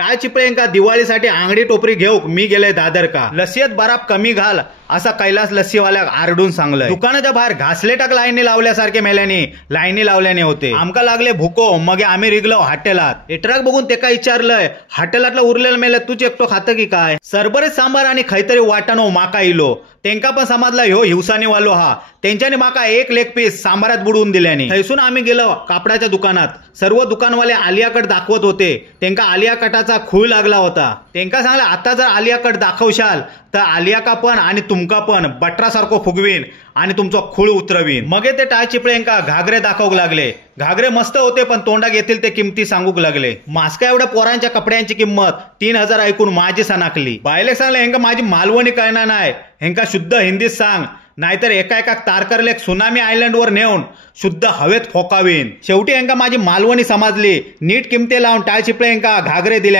टाळ चिपळेंका दिवाळीसाठी अंगडी टोपरी घेऊक मी गेले दादर का लस्सीत बराब कमी घाल असा कैलास लस्सीवाल्याक आरडून सांगलंय। दुकानाच्या बाहेर घासलेटाक लाईनी लावल्यासारखे मेल्याने लाईनी लावल्याने होते। आमका लागले भुको मगे आम्ही रिगलो हॉटेलात। एटराक बघून तेका विचारलंय हॉटेलातला उरलेलं मेल्या तूच एकटो खातं की काय। सरबरीत सांबार आणि खैतरी वाटाणो माका इलो तेंका पण समजला ह्यो हिवसानी वालो हा। त्यांच्याने माका एक लेग पीस सांबारात बुडवून दिल्याने। थैसून आम्ही गेलो कापडाच्या दुकानात। सर्व दुकानवाले आलिया कट दाखवत होते। त्यांका आलिया कटाचा खूळ लागला होता। त्यांका सांगला आता जर आलिया कट दाखवशाल तर आलिया का पण आणि तुमका पण बटरासारखो फुगवीन आणि तुमचा खूळ उतरवीन। मगे ते टाळ चिपळेंका घागरे दाखवूक लागले। घागरे मस्त होते पण तोंडाक येतील ते किमती सांगूक लागले। मास्का एवढ्या पोरांच्या कपड्यांची किंमत 3000 ऐकून माझी सणाकली। बायले सांगले हेंका माझी मालवणी कळणार नाही, हेंका शुद्ध हिंदीत सांग नाहीतर एका एका तारकरलेक सुनामी आयलंड वर नेऊन शुद्ध हवेत फोकावीन। शेवटी हेंका माझी मालवणी समजली। नीट किमते लावून टाळ चिपळेंका घागरे दिल्या।